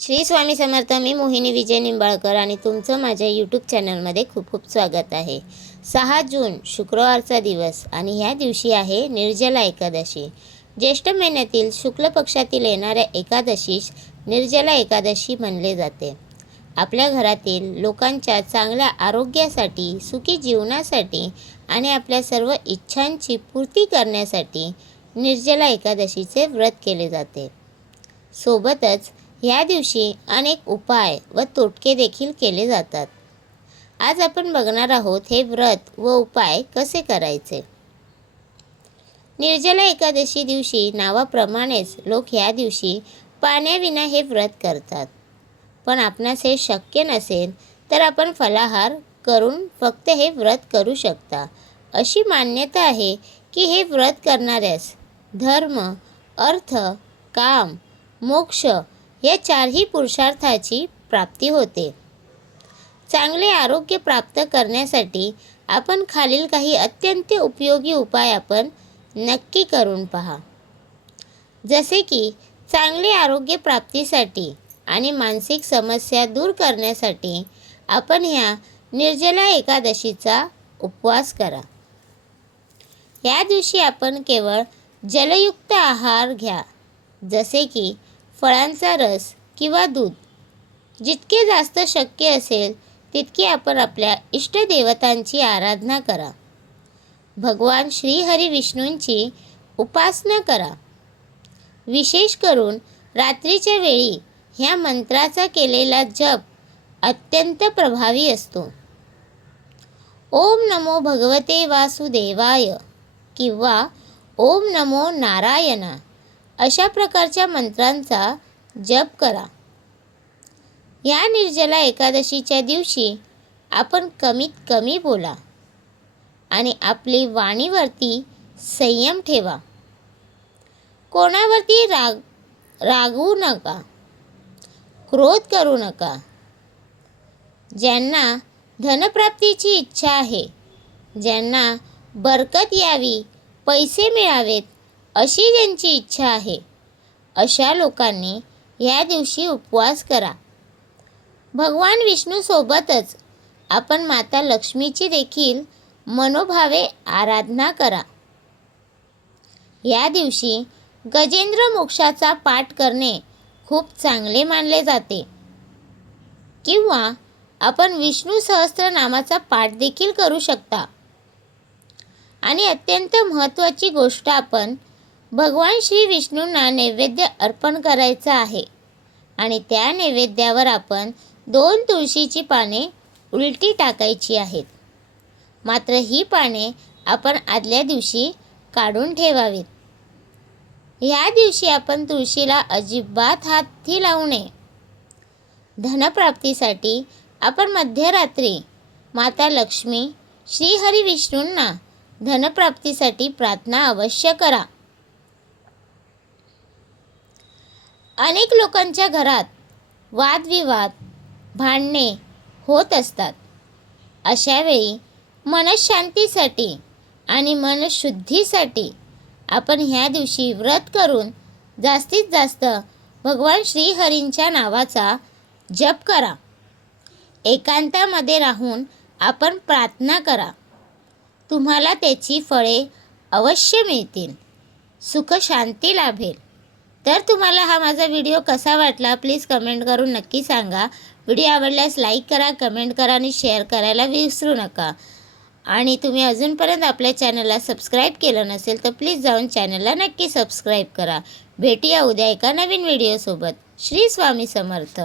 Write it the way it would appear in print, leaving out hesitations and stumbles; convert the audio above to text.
श्री स्वामी समर्थ. मी मोहिनी विजय निंबाळकर आणि तुमचं माझ्या यूट्यूब चॅनलमध्ये खूप खूप स्वागत आहे. 6 जून शुक्रवारचा दिवस आणि ह्या दिवशी आहे निर्जला एकादशी. ज्येष्ठ महिन्यातील शुक्ल पक्षातील येणाऱ्या एकादशीस निर्जला एकादशी म्हणले जाते. आपल्या घरातील लोकांच्या चांगल्या आरोग्यासाठी, सुखी जीवनासाठी आणि आपल्या सर्व इच्छांची पूर्ती करण्यासाठी निर्जला एकादशीचे व्रत केले जाते. सोबतच या दिवशी अनेक उपाय व तोटके देखील केले जातात. आज आपण बघणार आहोत हे व्रत व उपाय कसे करायचे. निर्जला एकादशी दिवशी नावाप्रमाणेच लोक ह्या दिवशी पाण्याविना हे व्रत करतात. पण आपणास हे शक्य नसेल तर आपण फलाहार करून फक्त हे व्रत करू शकता. अशी मान्यता आहे की हे व्रत करणाऱ्यास धर्म, अर्थ, काम, मोक्ष या चारही पुरुषार्थाची प्राप्ती होते. चांगले आरोग्य प्राप्त करण्यासाठी आपण खालील काही अत्यंत उपयोगी उपाय आपण नक्की करून पहा. जसे की चांगले आरोग्य प्राप्तीसाठी आणि मानसिक समस्या दूर करण्यासाठी आपण ह्या निर्जला एकादशीचा उपवास करा. या दिवशी आपण केवळ जलयुक्त आहार घ्या, जसे की फळांचा रस किंवा दूध. जितके जास्त शक्य असेल तितके आपण आपल्या इष्टदेवतांची आराधना करा. भगवान श्री हरी विष्णूंची उपासना करा. विशेष करून रात्रीच्या वेळी ह्या मंत्राचा केलेला जप अत्यंत प्रभावी असतो. ओम नमो भगवते वासुदेवाय किंवा ओम नमो नारायणा अशा प्रकारच्या मंत्रांचा जप करा. या निर्जला एकादशीच्या दिवशी आपण कमीत कमी बोला आणि आपली वाणीवरती संयम ठेवा. कोणावरती रागवू नका, क्रोध करू नका. ज्यांना धनप्राप्तीची इच्छा आहे, ज्यांना बरकत यावी, पैसे मिळावेत अशी ज्यांची इच्छा आहे, अशा लोकांनी या दिवशी उपवास करा. भगवान विष्णूसोबतच आपण माता लक्ष्मीची देखील मनोभावे आराधना करा. या दिवशी गजेंद्र मोक्षाचा पाठ करणे खूप चांगले मानले जाते. किंवा आपण विष्णू सहस्त्रनामाचा पाठ देखील करू शकता. आणि अत्यंत महत्त्वाची गोष्ट, आपण भगवान श्री विष्णूंना नैवेद्य अर्पण करायचा आहे आणि त्या नैवेद्यावर आपण 2 तुळशीची पाने उलटी टाकायची आहेत. मात्र ही पाने आपण आदल्या दिवशी काढून ठेवावीत. ह्या दिवशी आपण तुळशीला अजिबात हातही लावू नये. धनप्राप्तीसाठी आपण मध्यरात्री माता लक्ष्मी, श्रीहरी विष्णूंना धनप्राप्तीसाठी प्रार्थना अवश्य करा. अनेक लोकांच्या घरात वादविवाद, भांडणे होत असतात. अशा वेळी मनशांतीसाठी आणि मनशुद्धीसाठी आपण ह्या दिवशी व्रत करून जास्तीत जास्त भगवान श्रीहरींच्या नावाचा जप करा. एकांतामध्ये राहून आपण प्रार्थना करा. तुम्हाला त्याची फळे अवश्य मिळतील. सुख शांती लाभेल. तर तुम्हाला हा माझा व्हिडिओ कसा वाटला प्लीज कमेंट करून नक्की सांगा. व्हिडिओ आवडल्यास लाईक करा, कमेंट करा आणि शेअर करायला विसरू नका. आणि तुम्ही अजूनपर्यंत आपल्या चॅनलला सबस्क्राईब केलं नसेल तर प्लीज जाऊन चॅनलला नक्की सबस्क्राईब करा. भेटूया उद्या एका नवीन व्हिडिओसोबत. श्री स्वामी समर्थ.